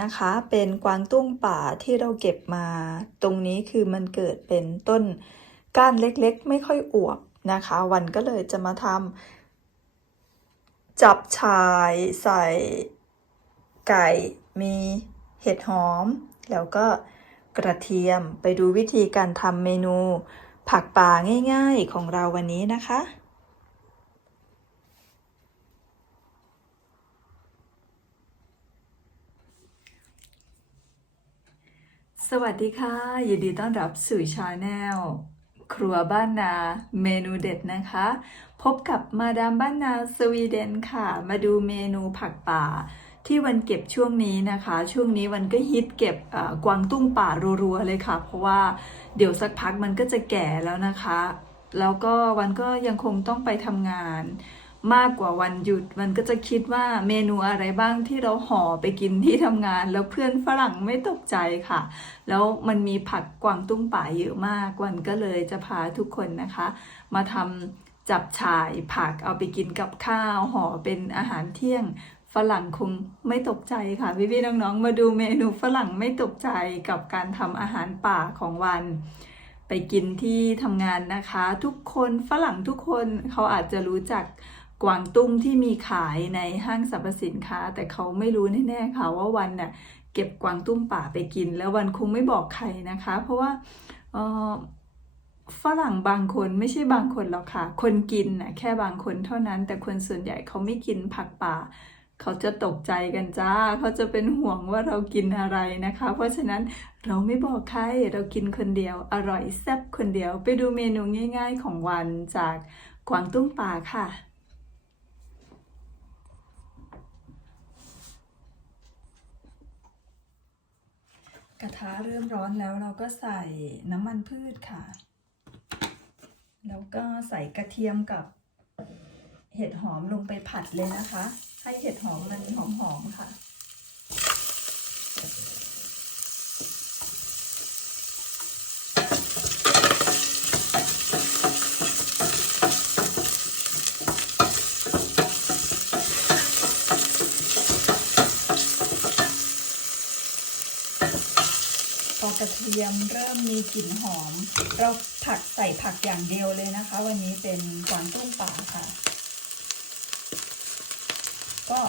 นะคะเป็นกวางตุ้งป่าที่เราเก็บมา ตรงนี้คือมันเกิดเป็นต้นก้านเล็กๆ ไม่ค่อยอวบนะคะ วันก็เลยจะมาทำจับชายใส่ไก่มีเห็ดหอม แล้วก็กระเทียมไปดูวิธีการทำเมนูผักป่าง่ายๆของเราวันนี้นะคะ สวัสดีค่ะ ยินดีต้อนรับสู่ชาแนลครัวบ้านนาเมนูเด็ดนะคะ พบกับมาดามบ้านนาสวีเดนค่ะ มาดูเมนูผักป่า ที่วันเก็บช่วงนี้นะคะ ช่วงนี้วันก็ฮิตเก็บกวางตุ้งป่ารัวๆเลยค่ะ เพราะว่าเดี๋ยวสักพักมันก็จะแก่แล้วนะคะ แล้วก็วันก็ยังคงต้องไปทำงาน มากกว่าวันหยุด มันก็จะคิดว่าเมนูอะไรบ้างที่เราห่อไปกินที่ทำงาน แล้วเพื่อนฝรั่งไม่ตกใจค่ะ แล้วมันมีผักกวางตุ้งป่าเยอะมาก วันก็เลยจะพาทุกคนนะคะ มาทำจับฉ่ายผักเอาไปกินกับข้าวห่อเป็นอาหารเที่ยงฝรั่งคงไม่ตกใจค่ะ พี่ๆน้องๆ มาดูเมนูฝรั่งไม่ตกใจกับการทำอาหารป่าของวัน ไปกินที่ทำงานนะคะ ทุกคนฝรั่งทุกคนเขาอาจจะรู้จัก กวางตุ้งที่มีขายในห้างสรรพสินค้า แต่เขาไม่รู้แน่ๆค่ะว่าวันน่ะเก็บกวางตุ้งป่าไปกิน แล้ววันคงไม่บอกใครนะคะ เพราะว่าฝรั่งบางคนไม่ใช่บางคนหรอกค่ะ คนกินน่ะแค่บางคนเท่านั้น แต่คนส่วนใหญ่เขาไม่กินผักป่า เขาจะตกใจกันจ้า เขาจะเป็นห่วงว่าเรากินอะไรนะคะ เพราะฉะนั้นเราไม่บอกใครเรากินคนเดียว อร่อยแซ่บคนเดียว ไปดูเมนูง่าย ๆ ของวันจากกวางตุ้งป่าค่ะ กระทะเริ่มร้อนแล้วเราก็ใส่น้ำมันพืชค่ะ แล้วก็ใส่กระเทียมกับเห็ดหอมลงไปผัดเลยนะคะ ให้เห็ดหอมมันหอมๆค่ะ พอกระเทียมเริ่มมีกลิ่นหอม เราผัดใส่ผักอย่างเดียวเลยนะคะ วันนี้เป็นกวางตุ้งป่าค่ะ ก็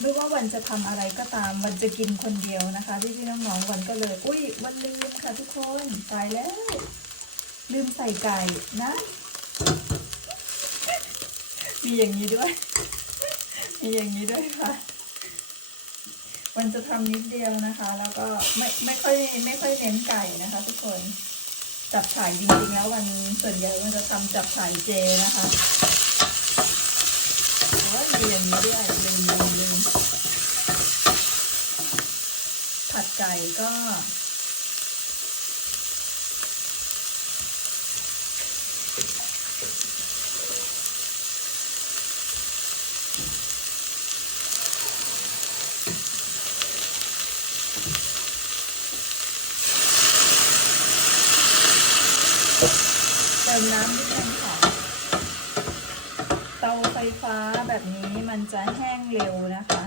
ไม่ว่าวันจะทำอะไรก็ตามวันจะกินคนเดียวนะคะพี่พี่ๆน้องๆวันก็เลย อุ้ยวันลืมค่ะทุกคนตายแล้ว ลืมใส่ไก่นะ มีอย่างนี้ด้วย มีอย่างนี้ด้วยค่ะ วันจะทำนิดเดียวนะคะ แล้วก็ไม่ไม่ค่อยไม่ค่อยเน้นไก่นะคะ ทุกคนจับฉ่ายจริงๆแล้ววันส่วนใหญ่มันจะทำจับฉ่ายเจนะคะโอ้ยมีอย่างนี้ด้วยลืมลืมลืมผัดไก่ก็ น้ำนิดนึงค่ะเตาไฟฟ้าแบบนี้มันจะแห้งเร็วนะคะ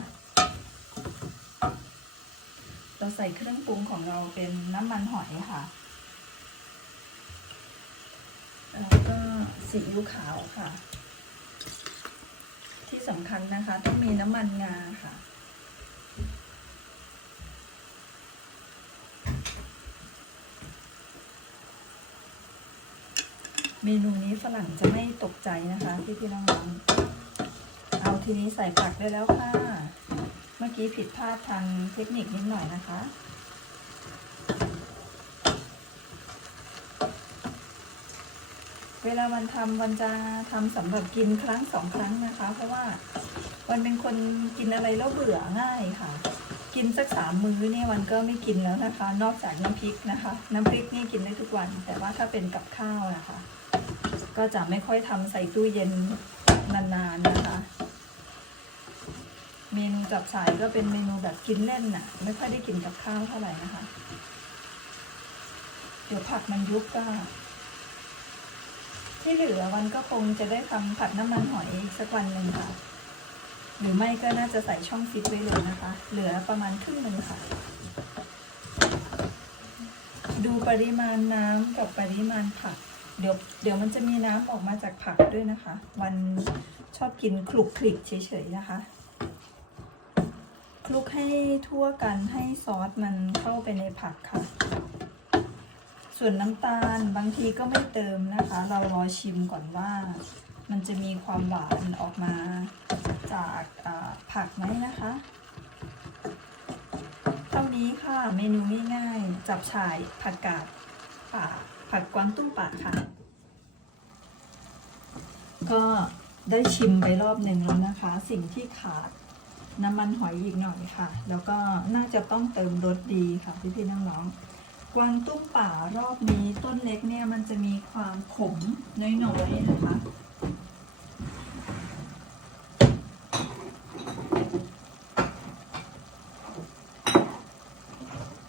เราใส่เครื่องปรุงของเราเป็นน้ำมันหอยค่ะ แล้วก็ซีอิ๊วขาวค่ะ ที่สำคัญนะคะต้องมีน้ำมันงาค่ะ เมนูนี้ฝรั่งจะไม่ตกใจนะคะพี่พี่ๆน้องๆเอาทีนี้ใส่ผักได้แล้วค่ะ เมื่อกี้ผิดพลาดทางเทคนิคนิดหน่อยนะคะเวลาวันทำวันจะทำสำหรับกินครั้งสองครั้งนะคะ เพราะว่าวันเป็นคนกินอะไรแล้วเบื่อง่ายค่ะ กินสักสามมื้อเนี่ยวันก็ไม่กินแล้วนะคะ นอกจากน้ำพริกนะคะ น้ำพริกนี่กินได้ทุกวัน แต่ว่าถ้าเป็นกับข้าวนะคะ ก็จะไม่ค่อยทำใส่ตู้เย็นนานๆนะคะ เมนูจับฉ่ายก็เป็นเมนูแบบกินเล่นน่ะ ไม่ค่อยได้กินกับข้าวเท่าไหร่นะคะ เดี๋ยวผักมันยุบก็ที่เหลือวันก็คงจะได้ทำผัดน้ำมันหอยอีกสักวันหนึ่งค่ะ หรือไม่ก็น่าจะใส่ช่องฟิตไว้เลยนะคะ เหลือประมาณครึ่งหนึ่งค่ะ ดูปริมาณน้ำกับปริมาณผัก เดี๋ยวเดี๋ยวมันจะมีน้ำออกมาจากผักด้วยนะคะวันชอบกินคลุกคลิกเฉยๆนะคะ คลุกให้ทั่วกันให้ซอสมันเข้าไปในผักค่ะ ส่วนน้ำตาลบางทีก็ไม่เติมนะคะ เรารอชิมก่อนว่า มันจะมีความหวานออกมาจากผักไหมนะคะเท่านี้ค่ะเมนูง่ายๆจับฉ่ายผักกาดป่า ผัดกวางตุ้งป่าค่ะ ก็ได้ชิมไปรอบหนึ่งแล้วนะคะ สิ่งที่ขาดน้ำมันหอยอีกหน่อยค่ะ แล้วก็น่าจะต้องเติมรสดีค่ะพี่พี่น้องๆกวางตุ้งป่ารอบนี้ต้นเล็กเนี่ยมันจะมีความขมน้อยๆนะคะ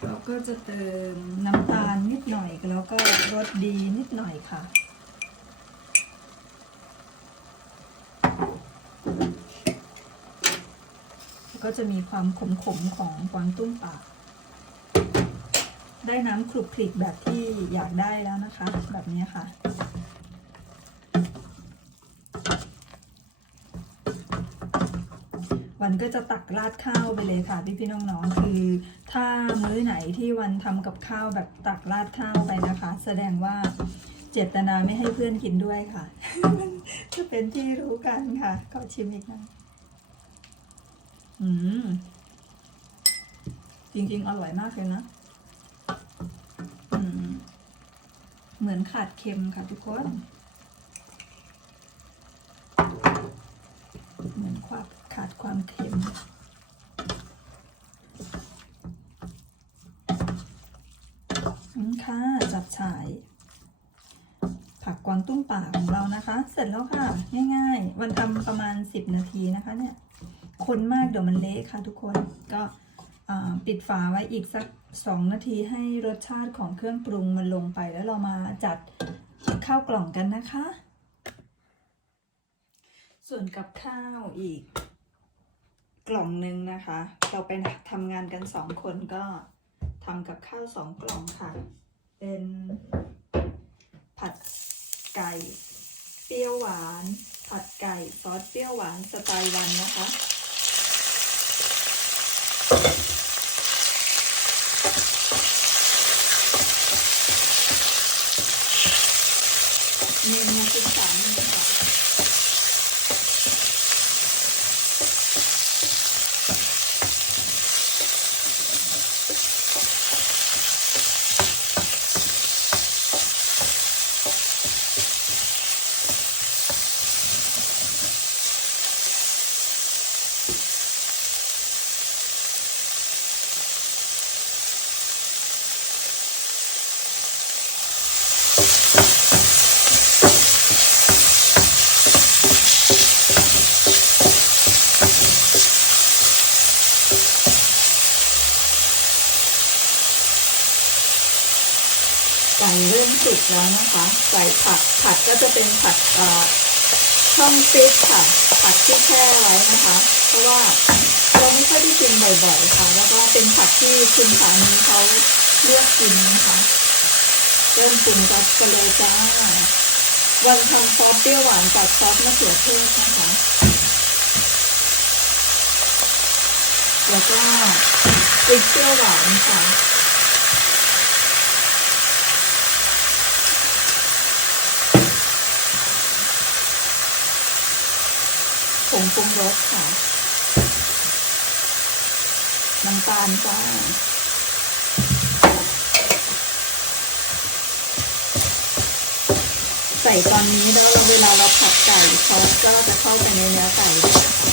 เราก็ จะเติมน้ำตาลนิดหน่อยแล้วก็รสดีนิดหน่อยค่ะ ก็จะมีความขมๆของกวางตุ้งป่า ได้น้ำคลุกคลิกแบบที่อยากได้แล้วนะคะ แบบนี้ค่ะ วันก็จะตักราดข้าวไปเลยค่ะพี่พี่ๆน้องๆคือ ถ้ามื้อไหนที่วันทำกับข้าวแบบตักราดข้าวไปนะคะ แสดงว่าเจตนาไม่ให้เพื่อนกินด้วยค่ะจะเป็นที่รู้กันค่ะขอชิมอีกนะอืมจริงๆ อร่อยมากเลยนะอืมเหมือนขาดเค็มค่ะทุกคน เหมือนความขาด ความเค็มค่ะ จับฉาย ผักกวางตุ้งป่าของเรานะคะ เสร็จแล้วค่ะ ง่ายๆ วันทำประมาณ 10 นาทีนะคะเนี่ย คนมากเดี๋ยวมันเละค่ะทุกคน ก็ปิดฝาไว้อีกสัก 2 นาทีให้รสชาติของเครื่องปรุงมันลงไปแล้วเรามาจัดข้าวกล่องกันนะคะ ส่วนกับข้าวอีก กล่องหนึ่งนะคะ เราไปทำงานกันสองคนก็ทำกับข้าวสองกล่องค่ะ เป็นผัดไก่เปรี้ยวหวาน ผัดไก่ซอสเปรี้ยวหวานสไตล์วันนะคะ เมนูคุณสามีค่ะ ไก่ เริ่มสุกแล้วนะคะ ใส่ผักผัดก็จะเป็นผัดเอ่อช่องฟิตค่ะ ผัดที่แช่ไว้นะคะ เพราะว่าเราไม่ค่อยได้กินบ่อยๆค่ะ แล้วก็เป็นผักที่คุณสามีเขาเลือกกินนะคะเริ่มปรุงรสกันเลยจ้าวันทำซอสเปรี้ยวหวานกับซอสมะเขือเทศนะคะ แล้วก็พริกเปรี้ยวหวานค่ะ งปรุงรสค่ะ น้ำตาลจ้าใส่ตอนนี้แล้วเราเวลาเราผัดไก่ซอสก็จะเข้าไปในเนื้อไก่ด้วยนะคะ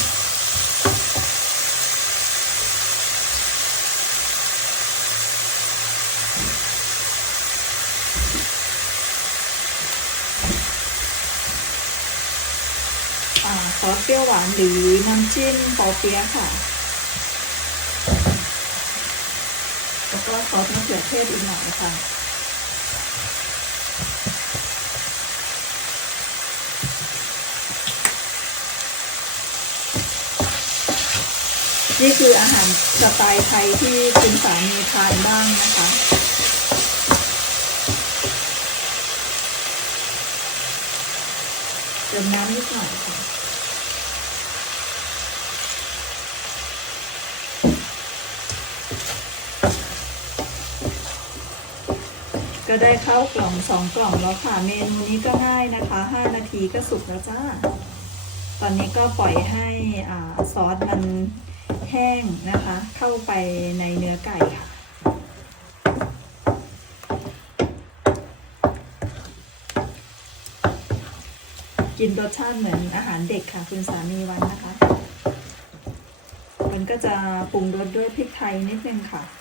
อ่าซอสเป รี้ยวหวานหรือน้ำจิ้มปอเปี๊ยะค่ะ แล้วก็ซอสมะเขือเทศอีกหน่อยค่ะนี่คืออาหารสไตล์ไทยที่คุณสามีทานบ้างนะคะ เติมน้ำนิดหน่อยค่ะ ก็ได้เข้ากล่องสองกล่องแล้วค่ะ เมนูนี้ก็ง่ายนะคะ 5 นาทีก็สุกแล้วจ้า ตอนนี้ก็ปล่อยให้อ่าซอสมันแห้งนะคะ เข้าไปในเนื้อไก่ค่ะกินรสชาติเหมือนอาหารเด็กค่ะ คุณสามีวันนะคะ มันก็จะปรุงรสด้วยพริกไทยนิดนึงค่ะ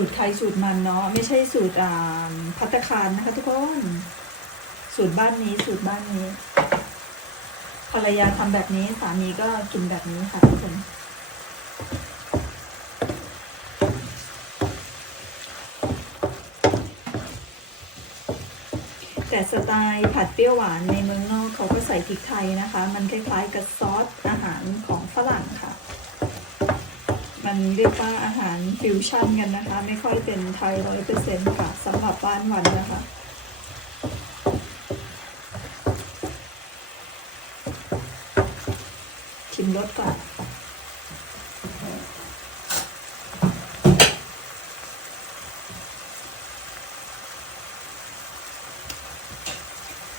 สูตรใครสูตรมันเนาะไม่ใช่สูตรอ่าพัตตาคารนะคะทุกคน สูตรบ้านนี้สูตรบ้านนี้ภรรยาทำแบบนี้สามีก็กินแบบนี้ค่ะทุกคนแต่สไตล์ผัดเปรี้ยวหวานในเมืองนอกเขาก็ใส่พริกไทยนะคะ มันคล้ายๆกับซอสอาหารของฝรั่งค่ะ มันเรียกว่าอาหารฟิวชั่นกันนะคะ ไม่ค่อยเป็นไทยร้อยเปอร์เซ็นต์ค่ะสำหรับบ้านวันนะคะชิมรสก่อน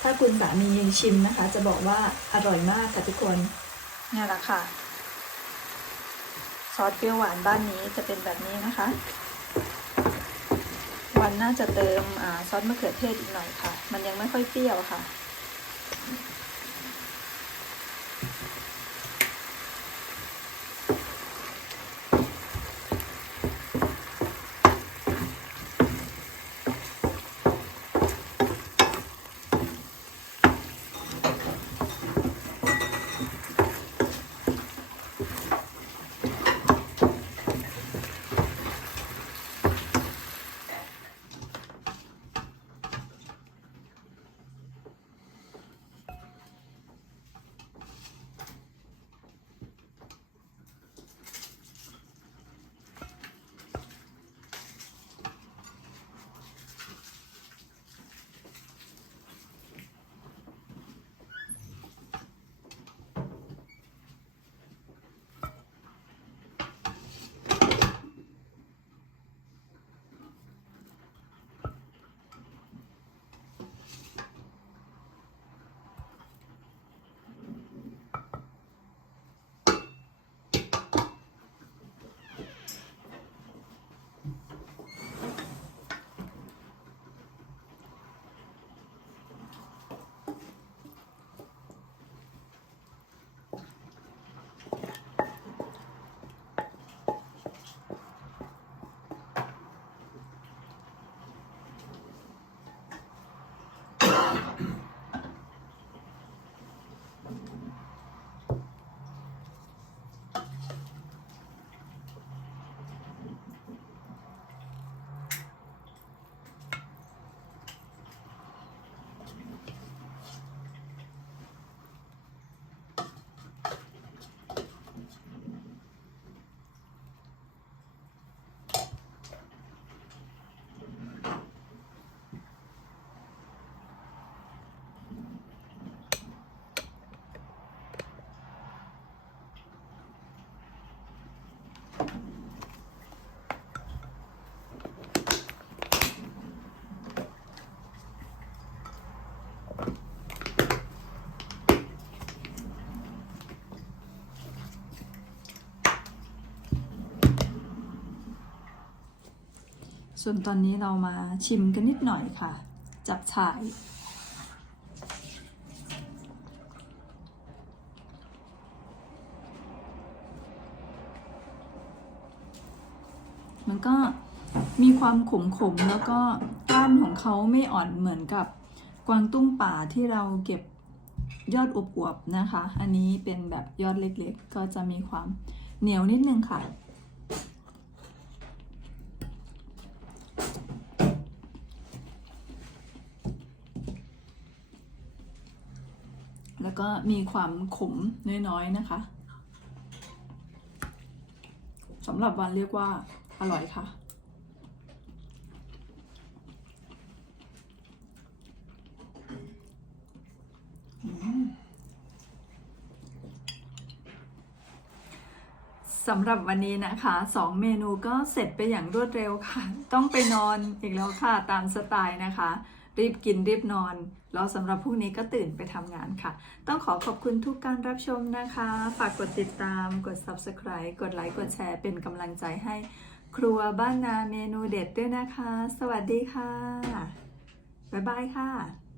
ถ้าคุณสามียังชิมนะคะ จะบอกว่าอร่อยมากค่ะทุกคนนี่แหละค่ะ ซอสเปรี้ยวหวานบ้านนี้จะเป็นแบบนี้นะคะ วันน่าจะเติมอซอสมะเขือเทศอีกหน่อยค่ะ มันยังไม่ค่อยเปรี้ยวค่ะ ส่วนตอนนี้เรามาชิมกันนิดหน่อยค่ะ จับฉ่าย มันก็มีความขมขมๆแล้วก็กล้ามของเขาไม่อ่อนเหมือนกับกวางตุ้งป่าที่เราเก็บยอดอวบๆนะคะ อันนี้เป็นแบบยอดเล็กๆ ก็จะมีความเหนียวนิดนึงค่ะ แล้ว ก็มีความขมน้อยๆนะคะสำหรับวันเรียกว่าอร่อยค่ะ สำหรับวันนี้นะคะสองเมนูก็เสร็จไปอย่างรวดเร็วค่ะ ต้องไปนอนอีกแล้วค่ะ ตามสไตล์นะคะ รีบกินรีบนอน แล้วสำหรับพรุ่งนี้ก็ตื่นไปทำงานค่ะ ต้องขอขอบคุณทุกการรับชมนะคะ ฝากกดติดตาม กด subscribe กดไลค์ กดแชร์เป็นกำลังใจให้ครัวบ้านนาเมนูเด็ดด้วยนะคะ สวัสดีค่ะ บ๊ายบายค่ะ